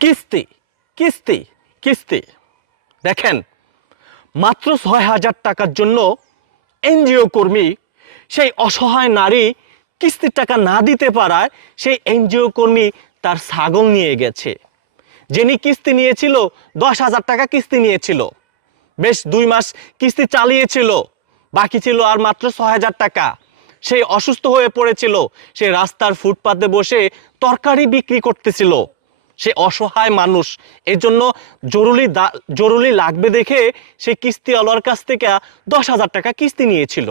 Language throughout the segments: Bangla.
কিস্তি কিস্তি কিস্তি। দেখেন, মাত্র ছয় হাজার টাকার জন্য এনজিও কর্মী, সেই অসহায় নারী কিস্তির টাকা না দিতে পারায় সেই এনজিও কর্মী তার ছাগল নিয়ে গেছে। যিনি কিস্তি নিয়েছিল, দশ হাজার টাকা কিস্তি নিয়েছিল। বেশ দুই মাস কিস্তি চালিয়েছিল, বাকি ছিল আর মাত্র ছয় হাজার টাকা। সেই অসুস্থ হয়ে পড়েছিল, সে রাস্তার ফুটপাতে বসে তরকারি বিক্রি করতেছিল। সে অসহায় মানুষ। এর জন্য জরুরি জরুরি লাগবে দেখে সে কিস্তি কিস্তিওয়ালার কাছ থেকে দশ হাজার টাকা কিস্তি নিয়েছিল।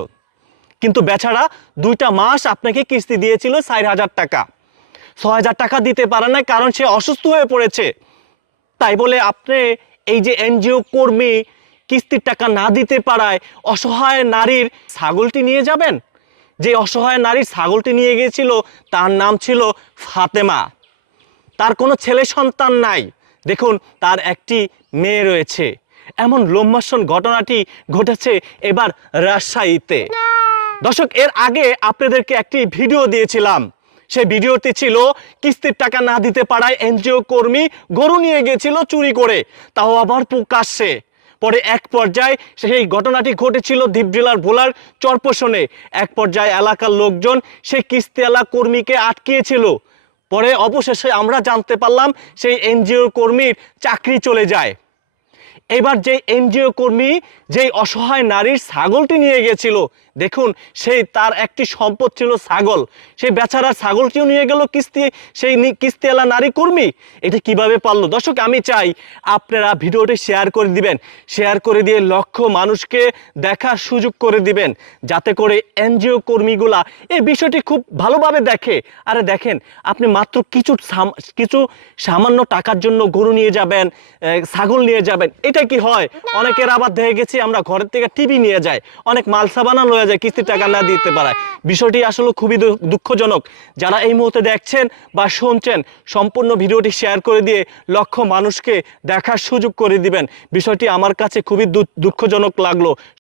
কিন্তু বেচারা দুইটা মাস আপনাকে কিস্তি দিয়েছিল চার হাজার টাকা। ছয় হাজার টাকা দিতে পারে না, কারণ সে অসুস্থ হয়ে পড়েছে। তাই বলে আপনি এই যে এনজিও কর্মী কিস্তির টাকা না দিতে পারায় অসহায় নারীর ছাগলটি নিয়ে যাবেন? যে অসহায় নারীর ছাগলটি নিয়ে গিয়েছিল, তার নাম ছিল ফাতেমা। তার কোনো ছেলে সন্তান নাই। দেখুন, তার একটি মেয়ে রয়েছে। এমন লোমহর্ষণ ঘটনাটি ঘটেছে এবার রাজশাহীতে। দর্শক, এর আগে আপনাদেরকে একটি ভিডিও দিয়েছিলাম। সেই ভিডিওটি ছিল, কিস্তির টাকা না দিতে পারায় এনজিও কর্মী গরু নিয়ে গেছিল চুরি করে। তাও আবার প্রকাশ্যে। পরে এক পর্যায়ে সেই ঘটনাটি ঘটেছিল দ্বীপ জেলার ভোলার চরপোষণে। এক পর্যায়ে এলাকার লোকজন সেই কিস্তিওয়ালা কর্মীকে আটকিয়েছিল। পরে অবশেষে আমরা জানতে পারলাম সেই এনজিও কর্মীর চাকরি চলে যায়। এবার যে এনজিও কর্মী, যেই অসহায় নারীর ছাগলটি নিয়ে গেছিল, দেখুন, সেই তার একটি সম্পদ ছিল ছাগল। সেই বেচারার ছাগলটিও নিয়ে গেল কিস্তি, সেই নি- কিস্তিওয়ালা নারী কর্মী। এটা কীভাবে পারল? দর্শক, আমি চাই আপনারা ভিডিওটি শেয়ার করে দিবেন। শেয়ার করে দিয়ে লক্ষ মানুষকে দেখার সুযোগ করে দিবেন, যাতে করে এনজিও কর্মীগুলা এই বিষয়টি খুব ভালোভাবে দেখে। আরে দেখেন, আপনি মাত্র কিছু কিছু সামান্য টাকার জন্য গরু নিয়ে যাবেন ছাগল নিয়ে যাবেন। এটা কি হয়? অনেকের আবার দেখে গেছি আমরা ঘরের থেকে টিভি নিয়ে যায় অনেক মালসা বানা লয়ে যায় কিস্তির টাকা না দিতে পারায়। বিষয়টি আসলে খুবই দুঃখজনক। যারা এই মুহূর্তে দেখছেন বা শুনছেন সম্পূর্ণ ভিডিওটি শেয়ার করে দিয়ে লক্ষ মানুষকে দেখার সুযোগ করে দিবেন। বিষয়টি আমার কাছে খুবই দুঃখজনক লাগল।